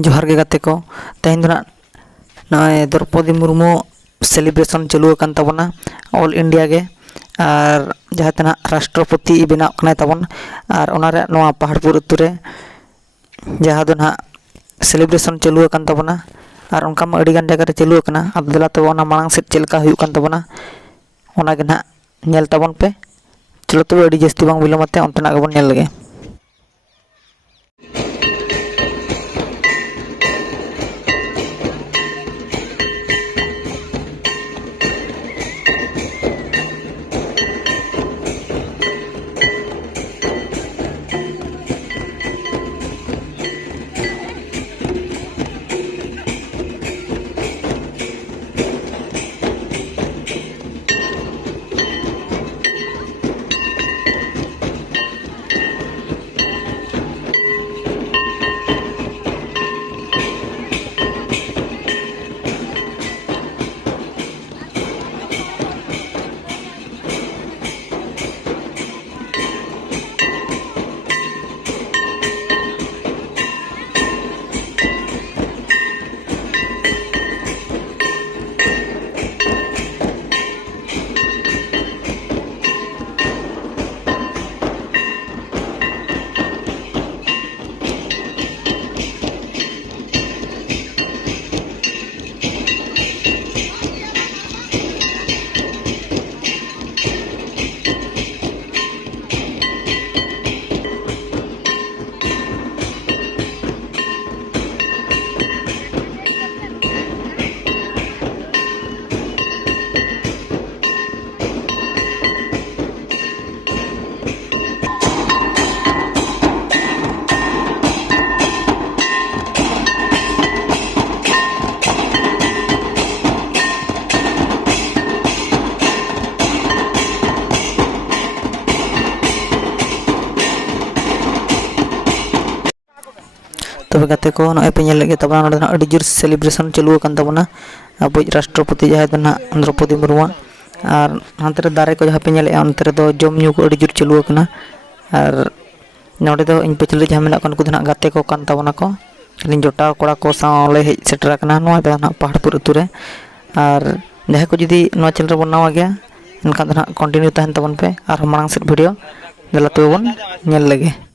जोहार गे गाते को तेहन नॉय द्रौपदी मुर्मू सेलिब्रेशन चालू अकान तबना ऑल इंडिया गे और जहाँ तना राष्ट्रपति बनाव कनाय तबन और ओनारे नोआ पहाड़पुर अतु रे जहाँ दो ना सेलिब्रेशन चालू अकान तबना और उनका मा अड़ी गान जगह रे चालू अकाना अब दिला तो ओना मांग से चलका हुई अकान तबना ओना गे ना नेल तबन पे चलो तो अड़ी जस्ती बांग बिलोमते ओंतेना गेबन नेल लगे। तब गाते को नॉय पे लगे तबना नोडे अड़ी जोर सेलिब्रेशन चालू अकान तबना अब राष्ट्रपति जहाँ दो ना द्रौपदी मुर्मू और हांते रे दारे को जहाँ पे नेले अंते रे दो जम न्यू को अड़ी जोर चालू अकाना और नोडे दो इन पचले जहाँ मेना को ना गाते को कान तबना को लिन जोटा कोड़ा को साले हेज सेटर अकाना नोआ दो ना पहाड़पुर अतु रे और जहाँ को जुदी नोआ चैनल रे बन नवा गया इनका दो ना कंटिन्यू तहन तबन पे और मांग सेट वीडियो दला तो बन नेल लगे।